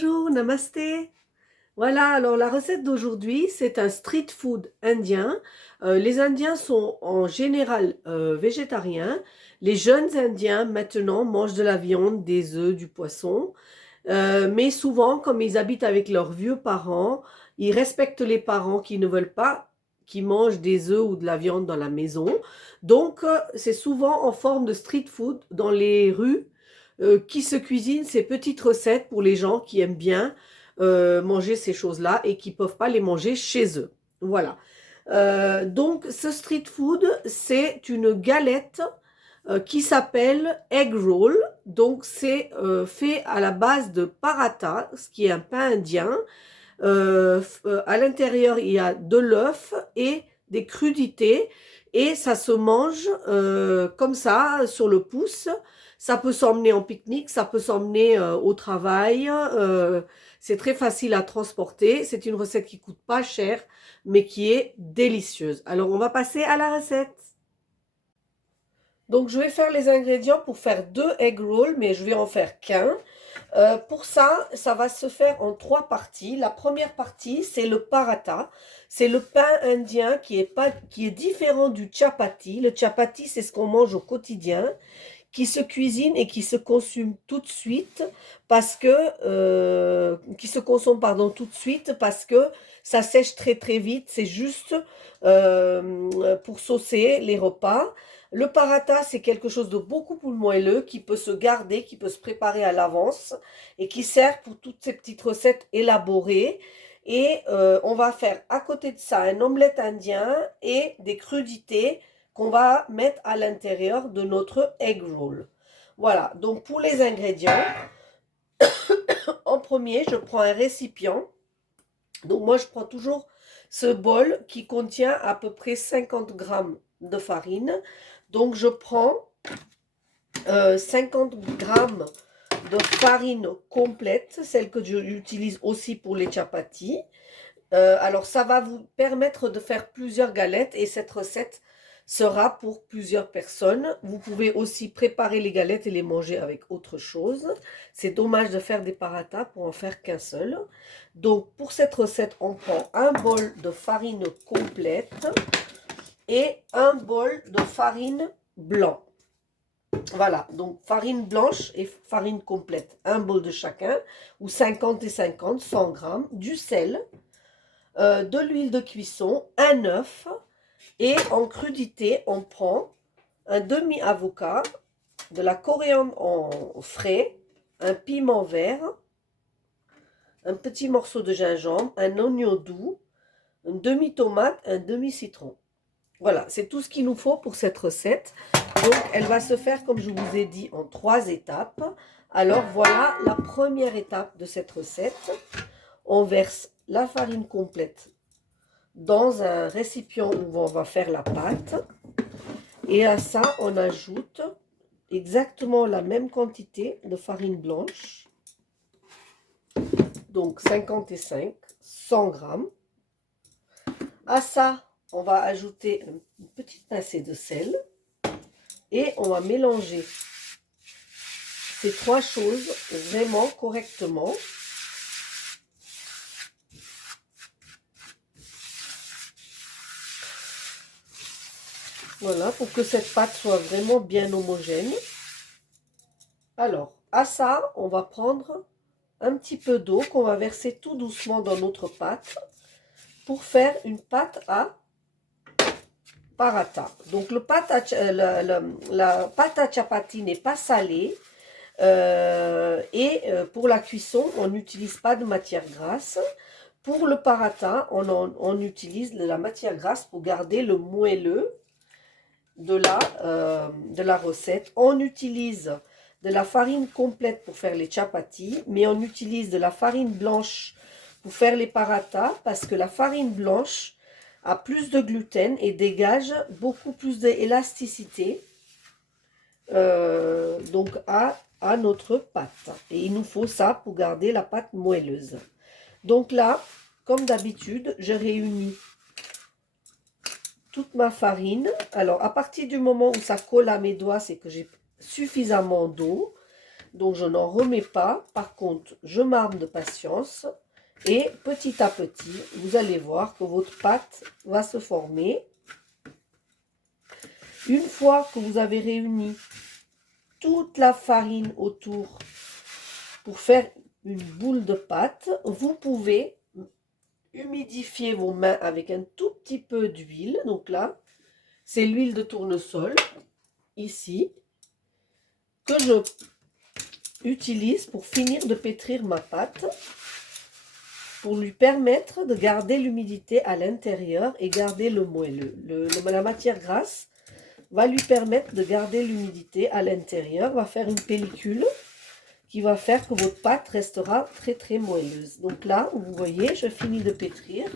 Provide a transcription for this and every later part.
bonjour, namasté. Voilà, alors la recette d'aujourd'hui, c'est un street food indien. Les Indiens sont en général végétariens. Les jeunes Indiens maintenant mangent de la viande, des œufs, du poisson. Mais souvent, comme ils habitent avec leurs vieux parents, ils respectent les parents qui ne veulent pas qu'ils mangent des œufs ou de la viande dans la maison. Donc, c'est souvent en forme de street food dans les rues qui se cuisinent ces petites recettes pour les gens qui aiment bien manger ces choses-là et qui ne peuvent pas les manger chez eux. Voilà. Donc, ce street food, c'est une galette qui s'appelle egg roll. Donc, c'est fait à la base de paratha, ce qui est un pain indien. À l'intérieur, il y a de l'œuf et des crudités. Et ça se mange comme ça, sur le pouce. Ça peut s'emmener en pique-nique, ça peut s'emmener au travail. C'est très facile à transporter. C'est une recette qui coûte pas cher, mais qui est délicieuse. Alors, on va passer à la recette. Donc, je vais faire les ingrédients pour faire 2 egg rolls, mais je vais en faire qu'un. Pour ça, ça va se faire en 3 parties. La première partie, c'est le paratha. C'est le pain indien qui est différent du chapati. Le chapati, c'est ce qu'on mange au quotidien, qui se cuisine et qui se consomme tout de suite parce que qui se consomme tout de suite parce que ça sèche très très vite. C'est juste pour saucer les repas. Le paratha, c'est quelque chose de beaucoup plus moelleux qui peut se garder, qui peut se préparer à l'avance et qui sert pour toutes ces petites recettes élaborées. Et on va faire à côté de ça un omelette indien et des crudités qu'on va mettre à l'intérieur de notre egg roll. Voilà, donc pour les ingrédients, en premier, je prends un récipient. Donc moi, je prends toujours ce bol qui contient à peu près 50 grammes de farine. Donc je prends 50 grammes de farine complète, celle que j'utilise aussi pour les chapatis. Alors ça va vous permettre de faire plusieurs galettes et cette recette sera pour plusieurs personnes. Vous pouvez aussi préparer les galettes et les manger avec autre chose. C'est dommage de faire des parathas pour en faire qu'un seul. Donc pour cette recette, on prend un bol de farine complète et un bol de farine blanc. Voilà, donc farine blanche et farine complète, un bol de chacun, ou 50 et 50, 100 grammes, du sel, de l'huile de cuisson, un œuf, et en crudité, on prend un demi-avocat, de la coriandre en frais, un piment vert, un petit morceau de gingembre, un oignon doux, une demi-tomate, un demi-citron. Voilà, c'est tout ce qu'il nous faut pour cette recette. Donc, elle va se faire, comme je vous ai dit, en 3 étapes. Alors, voilà la première étape de cette recette. On verse la farine complète dans un récipient où on va faire la pâte. Et à ça, on ajoute exactement la même quantité de farine blanche. Donc 55, 100 grammes. À ça, on va ajouter une petite pincée de sel. Et on va mélanger ces 3 choses vraiment correctement. Voilà, pour que cette pâte soit vraiment bien homogène. Alors, à ça, on va prendre un petit peu d'eau qu'on va verser tout doucement dans notre pâte pour faire une pâte à paratha. Donc, la pâte à chapati n'est pas salée. Pour la cuisson, on n'utilise pas de matière grasse. Pour le paratha, on utilise de la matière grasse pour garder le moelleux de la recette. On utilise de la farine complète pour faire les chapatis, mais on utilise de la farine blanche pour faire les parathas parce que la farine blanche a plus de gluten et dégage beaucoup plus d'élasticité donc à notre pâte. Et il nous faut ça pour garder la pâte moelleuse. Donc là, comme d'habitude, je réunis toute ma farine. Alors, à partir du moment où ça colle à mes doigts, c'est que j'ai suffisamment d'eau. Donc, je n'en remets pas. Par contre, je m'arme de patience. Et petit à petit, vous allez voir que votre pâte va se former. Une fois que vous avez réuni toute la farine autour pour faire une boule de pâte, vous pouvez humidifier vos mains avec un tout petit peu d'huile. Donc là, c'est l'huile de tournesol, ici, que je utilise pour finir de pétrir ma pâte, pour lui permettre de garder l'humidité à l'intérieur et garder le moelleux. La matière grasse va lui permettre de garder l'humidité à l'intérieur, va faire une pellicule qui va faire que votre pâte restera très très moelleuse. Donc là, vous voyez, je finis de pétrir.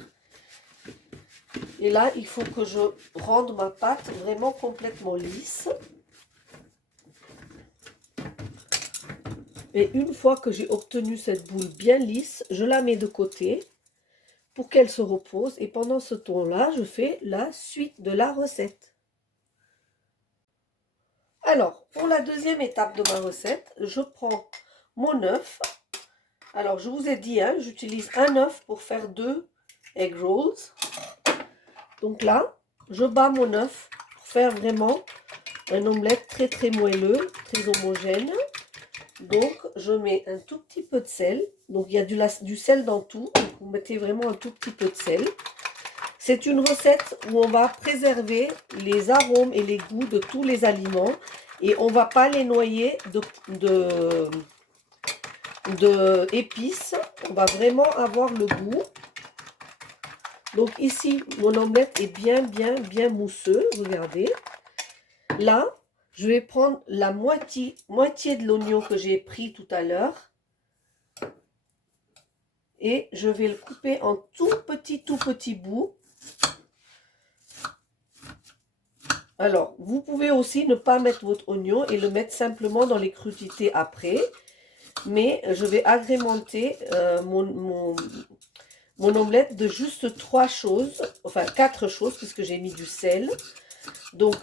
Et là, il faut que je rende ma pâte vraiment complètement lisse. Et une fois que j'ai obtenu cette boule bien lisse, je la mets de côté pour qu'elle se repose. Et pendant ce temps-là, je fais la suite de la recette. Alors, pour la deuxième étape de ma recette, je prends mon œuf. Alors, je vous ai dit, hein, j'utilise un œuf pour faire 2 egg rolls. Donc là, je bats mon œuf pour faire vraiment un omelette très très moelleux, très homogène. Donc, je mets un tout petit peu de sel. Donc, il y a du sel dans tout. Donc, vous mettez vraiment un tout petit peu de sel. C'est une recette où on va préserver les arômes et les goûts de tous les aliments. Et on ne va pas les noyer de épices. On va vraiment avoir le goût. Donc ici, mon omelette est bien mousseuse. Regardez. Là, je vais prendre la moitié de l'oignon que j'ai pris tout à l'heure. Et je vais le couper en tout petit bouts. Alors, vous pouvez aussi ne pas mettre votre oignon et le mettre simplement dans les crudités après. Mais je vais agrémenter mon omelette de juste 3 choses, enfin 4 choses, puisque j'ai mis du sel. Donc,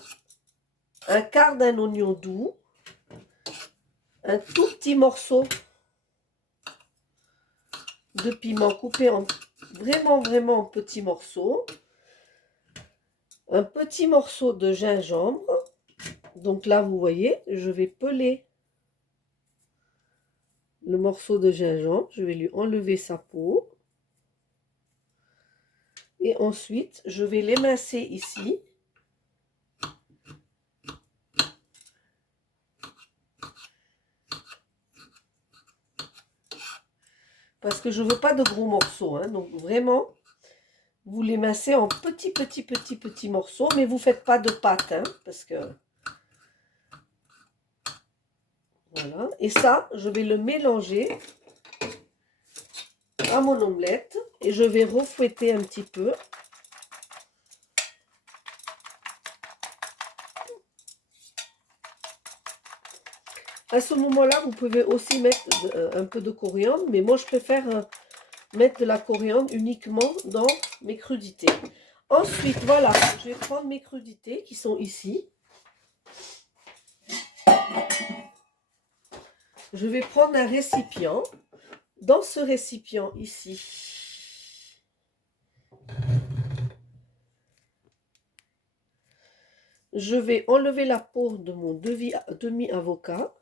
un quart d'un oignon doux, un tout petit morceau de piment coupé en vraiment petits morceaux, un petit morceau de gingembre. Donc là, vous voyez, je vais peler le morceau de gingembre, je vais lui enlever sa peau. Et ensuite, je vais l'émincer ici. Parce que je ne veux pas de gros morceaux. Hein. Donc vraiment, vous l'émincez en petits morceaux. Mais vous ne faites pas de pâte. Hein, parce que... Voilà. Et ça, je vais le mélanger à mon omelette. Et je vais refouetter un petit peu. À ce moment-là, vous pouvez aussi mettre un peu de coriandre. Mais moi, je préfère mettre de la coriandre uniquement dans mes crudités. Ensuite, voilà, je vais prendre mes crudités qui sont ici. Je vais prendre un récipient. Dans ce récipient ici, je vais enlever la peau de mon demi-avocat.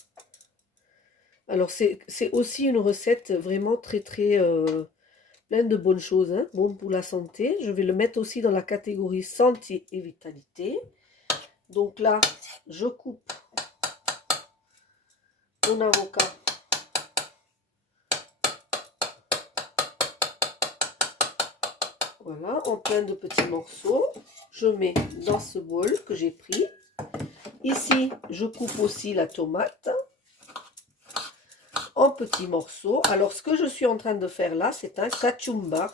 Alors, c'est aussi une recette vraiment très pleine de bonnes choses, hein, bon pour la santé. Je vais le mettre aussi dans la catégorie santé et vitalité. Donc là, je coupe mon avocat voilà, en plein de petits morceaux. Je mets dans ce bol que j'ai pris. Ici, je coupe aussi la tomate en petits morceaux. Alors, ce que je suis en train de faire là, c'est un cachumba.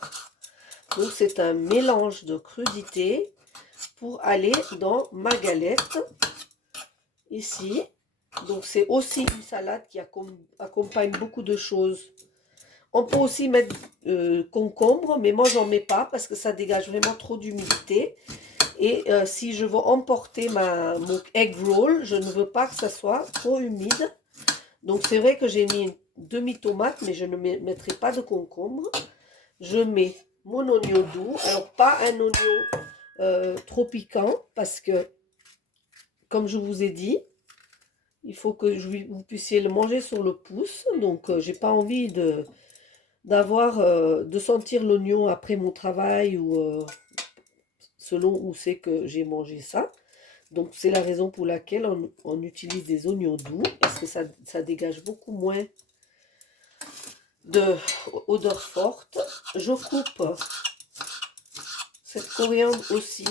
Donc, c'est un mélange de crudités pour aller dans ma galette. Ici. Donc, c'est aussi une salade qui accompagne beaucoup de choses. On peut aussi mettre concombre, mais moi, j'en mets pas parce que ça dégage vraiment trop d'humidité. Et si je veux emporter mon egg roll, je ne veux pas que ça soit trop humide. Donc c'est vrai que j'ai mis une demi-tomate, mais je ne mettrai pas de concombre. Je mets mon oignon doux. Alors pas un oignon trop piquant, parce que, comme je vous ai dit, il faut que vous puissiez le manger sur le pouce. Donc j'ai pas envie de sentir l'oignon après mon travail ou selon où c'est que j'ai mangé ça. Donc c'est la raison pour laquelle on utilise des oignons doux, parce que ça dégage beaucoup moins d'odeur forte. Je coupe cette coriandre aussi.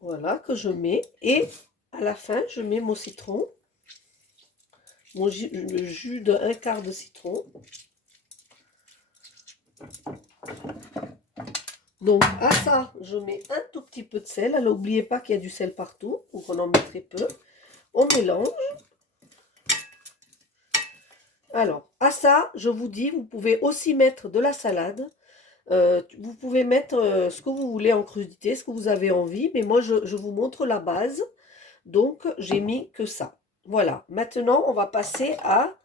Voilà, que je mets. Et à la fin, je mets mon citron. Le jus d'un quart de citron. Donc à ça, je mets un tout petit peu de sel. Alors n'oubliez pas qu'il y a du sel partout, donc on en met très peu. On mélange. Alors à ça, je vous dis, vous pouvez aussi mettre de la salade. Vous pouvez mettre ce que vous voulez en crudité, ce que vous avez envie. Mais moi, je vous montre la base. Donc j'ai mis que ça. Voilà. Maintenant, on va passer à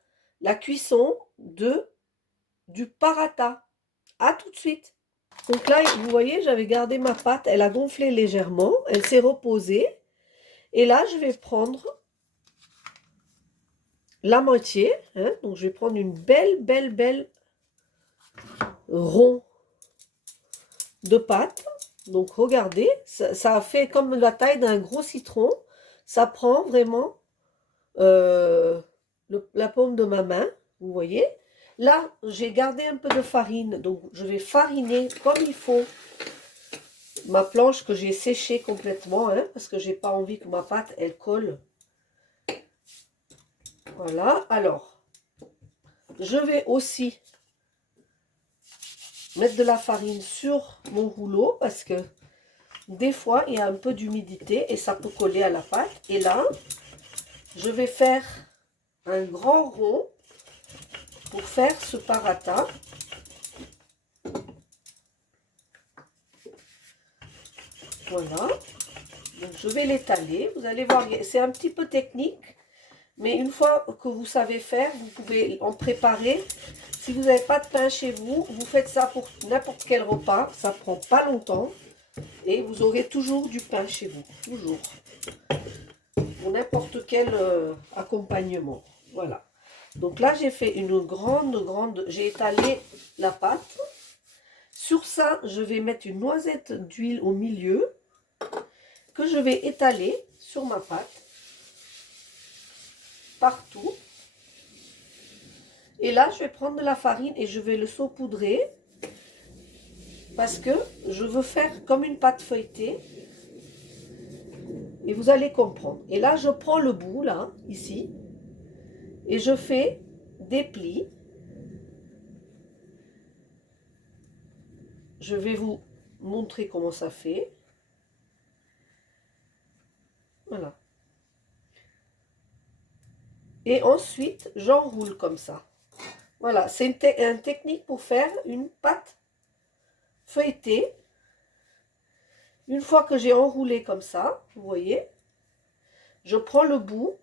la cuisson du paratha. À tout de suite. Donc là, vous voyez, j'avais gardé ma pâte, elle a gonflé légèrement, elle s'est reposée. Et là, je vais prendre la moitié. Hein, donc, je vais prendre une belle rond de pâte. Donc, regardez, ça a fait comme la taille d'un gros citron. Ça prend vraiment la paume de ma main, vous voyez. Là, j'ai gardé un peu de farine, donc je vais fariner comme il faut ma planche que j'ai séchée complètement, hein, parce que j'ai pas envie que ma pâte, elle colle. Voilà, alors, je vais aussi mettre de la farine sur mon rouleau, parce que des fois, il y a un peu d'humidité et ça peut coller à la pâte. Et là, je vais faire un grand rond pour faire ce paratha. Voilà, donc je vais l'étaler, vous allez voir, c'est un petit peu technique, mais une fois que vous savez faire, vous pouvez en préparer. Si vous n'avez pas de pain chez vous, vous faites ça pour n'importe quel repas, ça prend pas longtemps, et vous aurez toujours du pain chez vous, toujours, pour n'importe quel accompagnement. Voilà, donc là j'ai fait une grande, j'ai étalé la pâte. Sur ça, je vais mettre une noisette d'huile au milieu, que je vais étaler sur ma pâte, partout. Et là, je vais prendre de la farine et je vais le saupoudrer, parce que je veux faire comme une pâte feuilletée. Et vous allez comprendre. Et là, je prends le bout, là, ici, et je fais des plis. Je vais vous montrer comment ça fait. Voilà. Et ensuite, j'enroule comme ça. Voilà, c'est une technique pour faire une pâte feuilletée. Une fois que j'ai enroulé comme ça, vous voyez, je prends le bout,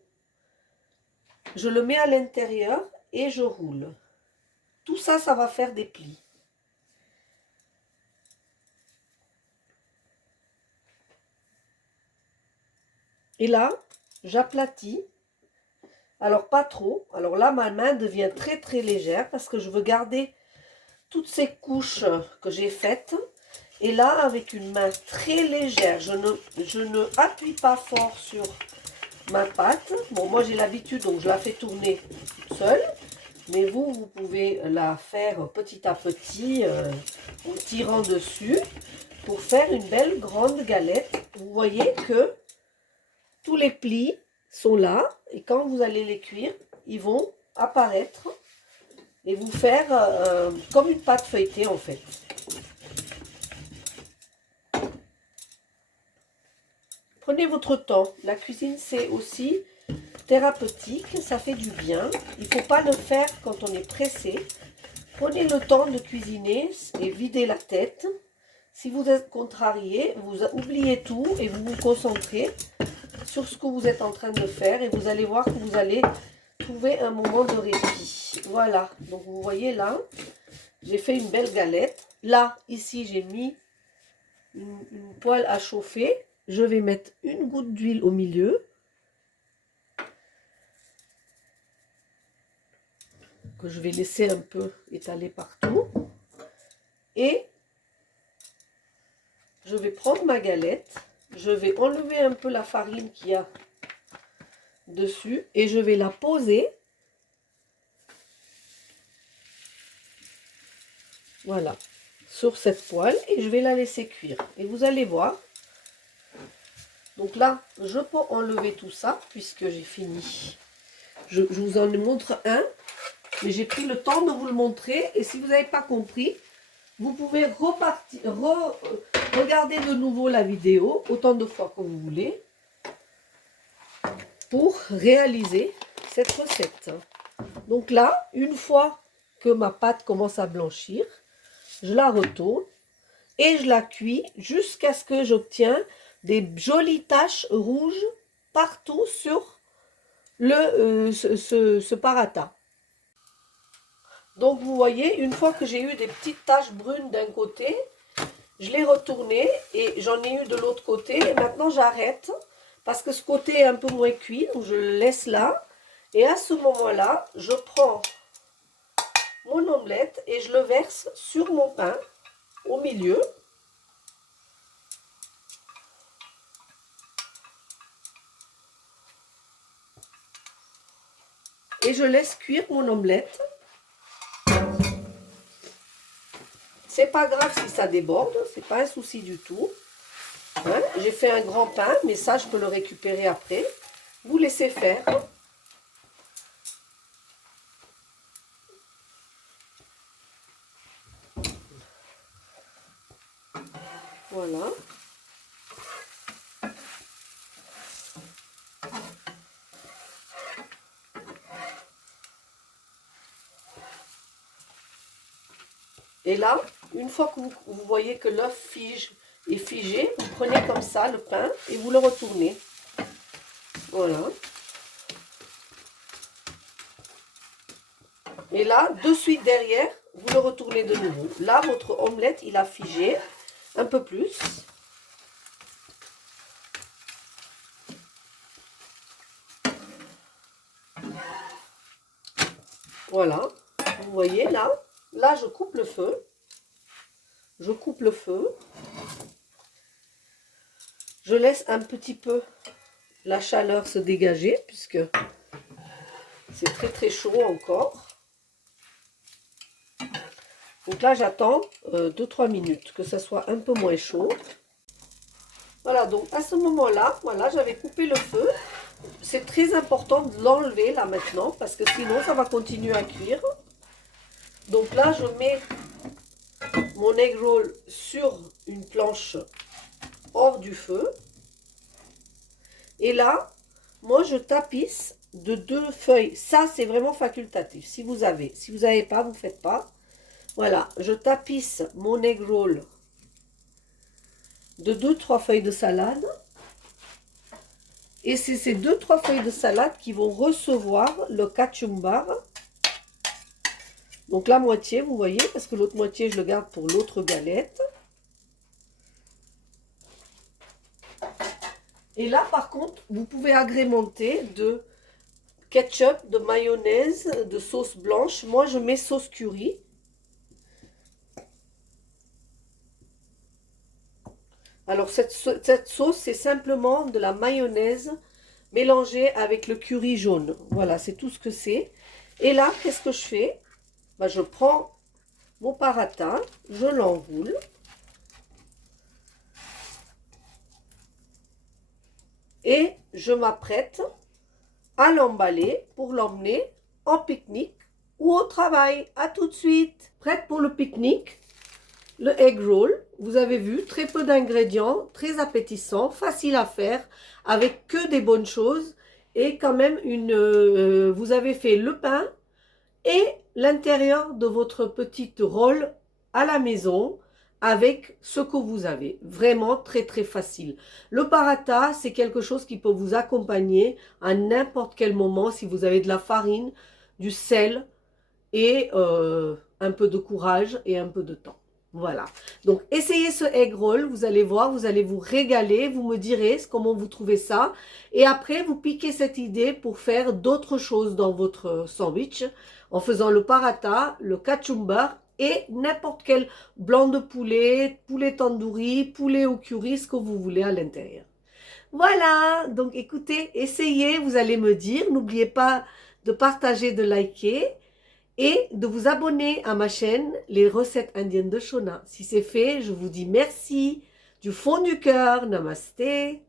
je le mets à l'intérieur et je roule. Tout ça, ça va faire des plis. Et là, j'aplatis. Alors, pas trop. Alors là, ma main devient très légère parce que je veux garder toutes ces couches que j'ai faites. Et là, avec une main très légère, je ne appuie pas fort sur ma pâte. Bon, moi, j'ai l'habitude, donc je la fais tourner toute seule. Mais vous pouvez la faire petit à petit en tirant dessus pour faire une belle grande galette. Vous voyez que tous les plis sont là et quand vous allez les cuire, ils vont apparaître et vous faire comme une pâte feuilletée en fait. Prenez votre temps. La cuisine, c'est aussi thérapeutique, ça fait du bien. Il ne faut pas le faire quand on est pressé. Prenez le temps de cuisiner et videz la tête. Si vous êtes contrarié, vous oubliez tout et vous vous concentrez sur ce que vous êtes en train de faire et vous allez voir que vous allez trouver un moment de répit. Voilà, donc vous voyez là, j'ai fait une belle galette. Là, ici, j'ai mis une poêle à chauffer. Je vais mettre une goutte d'huile au milieu. Que je vais laisser un peu étaler partout. Et je vais prendre ma galette. Je vais enlever un peu la farine qu'il y a dessus. Et je vais la poser. Voilà. Sur cette poêle. Et je vais la laisser cuire. Et vous allez voir. Donc là, je peux enlever tout ça. Puisque j'ai fini. Je vous en montre un. Mais j'ai pris le temps de vous le montrer. Et si vous n'avez pas compris, vous pouvez regarder de nouveau la vidéo autant de fois que vous voulez pour réaliser cette recette. Donc là, une fois que ma pâte commence à blanchir, je la retourne et je la cuis jusqu'à ce que j'obtienne des jolies taches rouges partout sur ce paratha. Donc vous voyez, une fois que j'ai eu des petites taches brunes d'un côté, je l'ai retourné et j'en ai eu de l'autre côté. Et maintenant j'arrête parce que ce côté est un peu moins cuit, donc je le laisse là. Et à ce moment-là, je prends mon omelette et je le verse sur mon pain au milieu. Et je laisse cuire mon omelette. C'est pas grave si ça déborde, c'est pas un souci du tout. Hein? J'ai fait un grand pain, mais ça je peux le récupérer après. Vous laissez faire. Voilà. Et là, une fois que vous voyez que l'œuf est figé, vous prenez comme ça le pain et vous le retournez. Voilà. Et là, de suite derrière, vous le retournez de nouveau. Là, votre omelette, il a figé un peu plus. Voilà. Vous voyez là. Là, je coupe le feu. Je coupe le feu. Je laisse un petit peu la chaleur se dégager puisque c'est très très chaud encore. Donc là, j'attends 2-3 minutes que ça soit un peu moins chaud. Voilà, donc à ce moment-là, voilà, j'avais coupé le feu. C'est très important de l'enlever là maintenant parce que sinon ça va continuer à cuire. Donc là, je mets mon egg roll sur une planche hors du feu. Et là, moi, je tapisse de 2 feuilles. Ça, c'est vraiment facultatif. Si vous avez. Si vous n'avez pas, vous ne faites pas. Voilà, je tapisse mon egg roll de 2-3 feuilles de salade. Et c'est ces 2-3 feuilles de salade qui vont recevoir le kachumbar. Donc la moitié, vous voyez, parce que l'autre moitié, je le garde pour l'autre galette. Et là, par contre, vous pouvez agrémenter de ketchup, de mayonnaise, de sauce blanche. Moi, je mets sauce curry. Alors, cette sauce, c'est simplement de la mayonnaise mélangée avec le curry jaune. Voilà, c'est tout ce que c'est. Et là, qu'est-ce que je fais? Ben, je prends mon paratha, je l'enroule. Et je m'apprête à l'emballer pour l'emmener en pique-nique ou au travail. À tout de suite. Prête pour le pique-nique. Le egg roll, vous avez vu, très peu d'ingrédients, très appétissant, facile à faire, avec que des bonnes choses. Et quand même, vous avez fait le pain et l'intérieur de votre petite roll à la maison, avec ce que vous avez. Vraiment très très facile. Le paratha, c'est quelque chose qui peut vous accompagner à n'importe quel moment si vous avez de la farine, du sel et un peu de courage et un peu de temps. Voilà. Donc, essayez ce egg roll. Vous allez voir, vous allez vous régaler. Vous me direz comment vous trouvez ça. Et après, vous piquez cette idée pour faire d'autres choses dans votre sandwich en faisant le paratha, le kachumbar et n'importe quel blanc de poulet, poulet tandoori, poulet au curry, ce que vous voulez à l'intérieur. Voilà. Donc, écoutez, essayez. Vous allez me dire. N'oubliez pas de partager, de liker et de vous abonner à ma chaîne Les recettes indiennes de Shona. Si c'est fait, je vous dis merci du fond du cœur. Namasté.